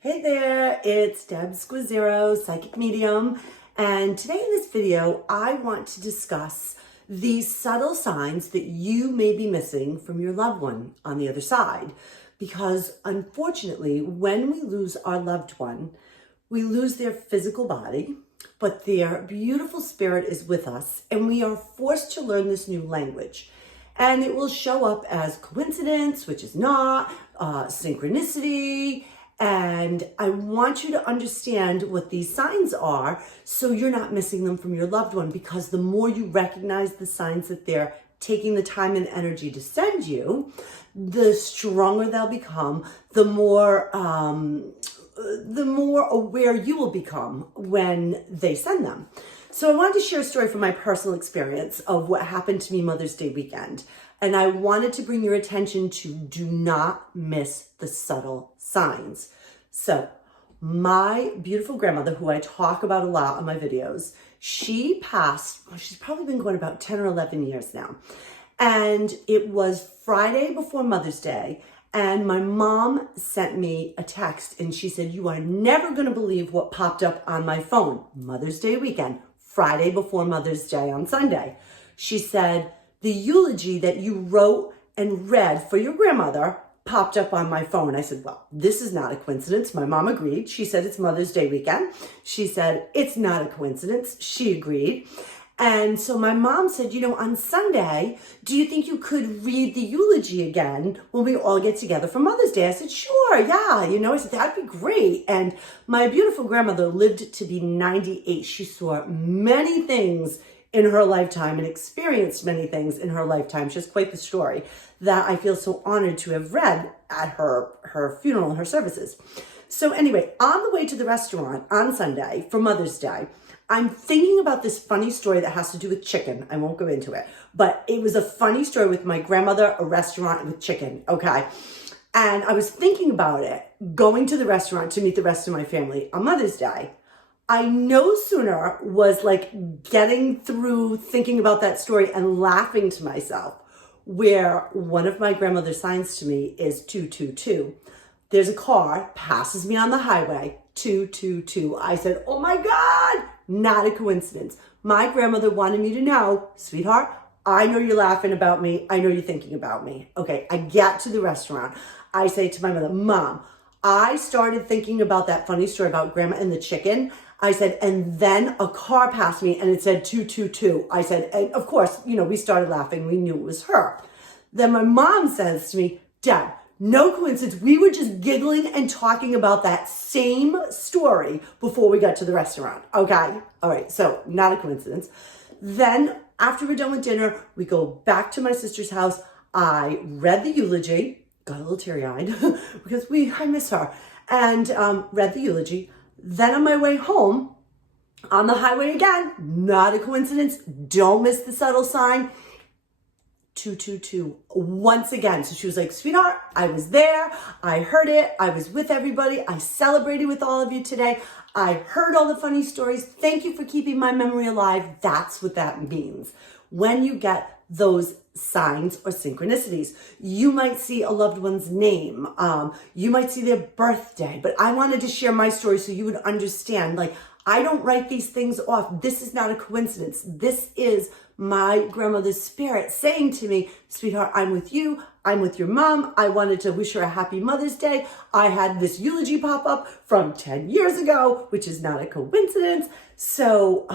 Hey there, it's Deb Squazzero, Psychic Medium, and today in this video, I want to discuss the subtle signs that you may be missing from your loved one on the other side. Because unfortunately, when we lose our loved one, we lose their physical body, but their beautiful spirit is with us, and we are forced to learn this new language. And it will show up as coincidence, which is not, synchronicity, and I want you to understand what these signs are so you're not missing them from your loved one, because the more you recognize the signs that they're taking the time and energy to send you, the stronger they'll become, the more aware you will become when they send them. So I wanted to share a story from my personal experience of what happened to me Mother's Day weekend. And I wanted to bring your attention to do not miss the subtle signs. So my beautiful grandmother, who I talk about a lot on my videos, she passed, she's probably been going about 10 or 11 years now. And it was Friday before Mother's Day. And my mom sent me a text and she said, "You are never going to believe what popped up on my phone. Mother's Day weekend, Friday before Mother's Day on Sunday." She said, "The eulogy that you wrote and read for your grandmother popped up on my phone." I said, "Well, this is not a coincidence." My mom agreed. She said, "It's Mother's Day weekend." She said, "It's not a coincidence." She agreed. And so my mom said, "On Sunday, do you think you could read the eulogy again when we all get together for Mother's Day?" I said, "Sure, yeah." I said, "That'd be great." And my beautiful grandmother lived to be 98. She saw many things in her lifetime and experienced many things in her lifetime. She has quite the story that I feel so honored to have read at her funeral and her services. So anyway, on the way to the restaurant on Sunday for Mother's Day, I'm thinking about this funny story that has to do with chicken. I won't go into it, but it was a funny story with my grandmother, a restaurant with chicken, okay? And I was thinking about it, going to the restaurant to meet the rest of my family on Mother's Day. I no sooner was getting through thinking about that story and laughing to myself, where one of my grandmother's signs to me is 222. There's a car, passes me on the highway, 222. I said, "Oh my God, not a coincidence." My grandmother wanted me to know, "Sweetheart, I know you're laughing about me. I know you're thinking about me." Okay, I get to the restaurant. I say to my mother, "Mom, I started thinking about that funny story about grandma and the chicken." I said, "And then a car passed me and it said 222. I said, and of course, we started laughing. We knew it was her. Then my mom says to me, "Dad, no coincidence. We were just giggling and talking about that same story before we got to the restaurant." Okay. All right. So not a coincidence. Then after we're done with dinner, we go back to my sister's house. I read the eulogy, got a little teary-eyed because I miss her, and read the eulogy. Then on my way home, on the highway again, not a coincidence. Don't miss the subtle sign. 222 once again. So she was like, "Sweetheart, I was there. I heard it. I was with everybody. I celebrated with all of you today. I heard all the funny stories. Thank you for keeping my memory alive." That's what that means. When you get those signs or synchronicities, you might see a loved one's name. You might see their birthday, but I wanted to share my story so you would understand, I don't write these things off. This is not a coincidence. This is my grandmother's spirit saying to me, "Sweetheart, I'm with you. I'm with your mom. I wanted to wish her a happy Mother's Day. I had this eulogy pop up from 10 years ago, which is not a coincidence." So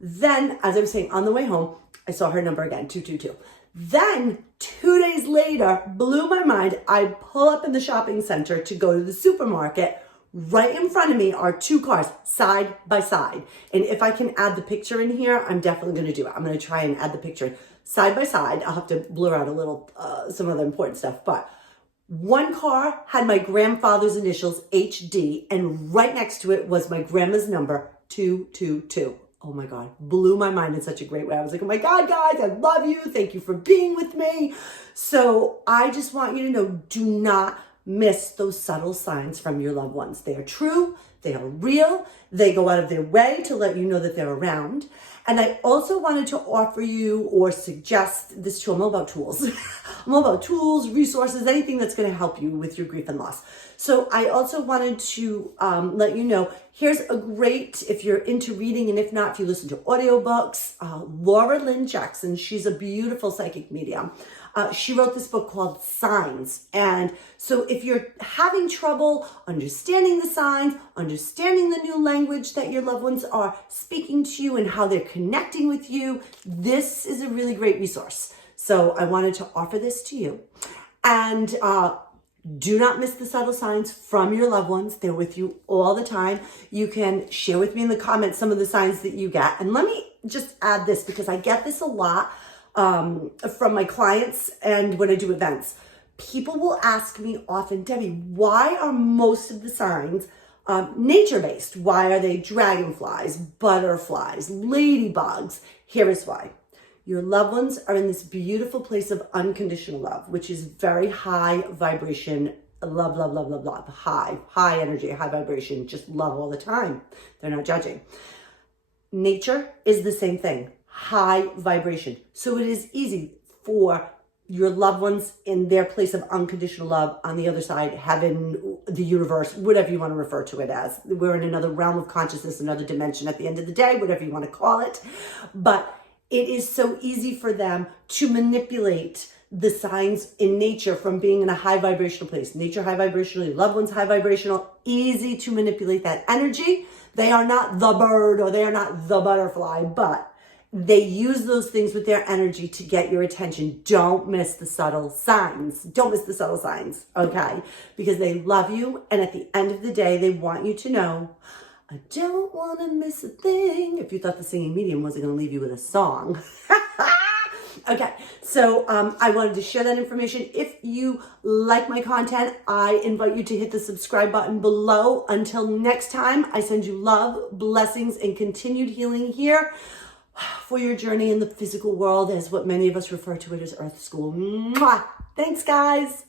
then, as I was saying, on the way home, I saw her number again, 222. Then 2 days later, blew my mind. I pull up in the shopping center to go to the supermarket. Right in front of me are two cars side by side. And if I can add the picture in here, I'm definitely going to do it. I'm going to try and add the picture side by side. I'll have to blur out a little, some of the important stuff. But one car had my grandfather's initials, HD, and right next to it was my grandma's number, 222. Oh my God, blew my mind in such a great way. I was like, "Oh my God, guys, I love you. Thank you for being with me." So I just want you to know, do not miss those subtle signs from your loved ones. They are true, they are real, they go out of their way to let you know that they're around. And I also wanted to offer you or suggest this tool. I'm all about tools. I'm all about tools, resources, anything that's going to help you with your grief and loss. So I also wanted to let you know, here's a great, if you're into reading, and if not, if you listen to audiobooks, Laura Lynn Jackson, she's a beautiful psychic medium. She wrote this book called Signs. And so if you're having trouble understanding the signs, understanding the new language that your loved ones are speaking to you and how they're connecting with you, this is a really great resource. So I wanted to offer this to you. And do not miss the subtle signs from your loved ones. They're with you all the time. You can share with me in the comments some of the signs that you get. And let me just add this, because I get this a lot from my clients and when I do events. People will ask me often, Debbie, why are most of the signs nature-based? Why are they dragonflies, butterflies, ladybugs? Here is why. Your loved ones are in this beautiful place of unconditional love, which is very high vibration, love, love, love, love, love, high energy, high vibration, just love all the time. They're not judging. Nature is the same thing, high vibration. So it is easy for your loved ones in their place of unconditional love, on the other side, heaven, the universe, whatever you want to refer to it as. We're in another realm of consciousness, another dimension at the end of the day, whatever you want to call it. But it is so easy for them to manipulate the signs in nature from being in a high vibrational place. Nature high vibrational, your loved ones high vibrational, easy to manipulate that energy. They are not the bird or they are not the butterfly, but they use those things with their energy to get your attention. Don't miss the subtle signs. Don't miss the subtle signs, okay? Because they love you, and at the end of the day, they want you to know, I don't want to miss a thing. If you thought the singing medium wasn't going to leave you with a song. Okay, so I wanted to share that information. If you like my content, I invite you to hit the subscribe button below. Until next time, I send you love, blessings, and continued healing here for your journey in the physical world, as what many of us refer to it as Earth School. Mwah! Thanks, guys.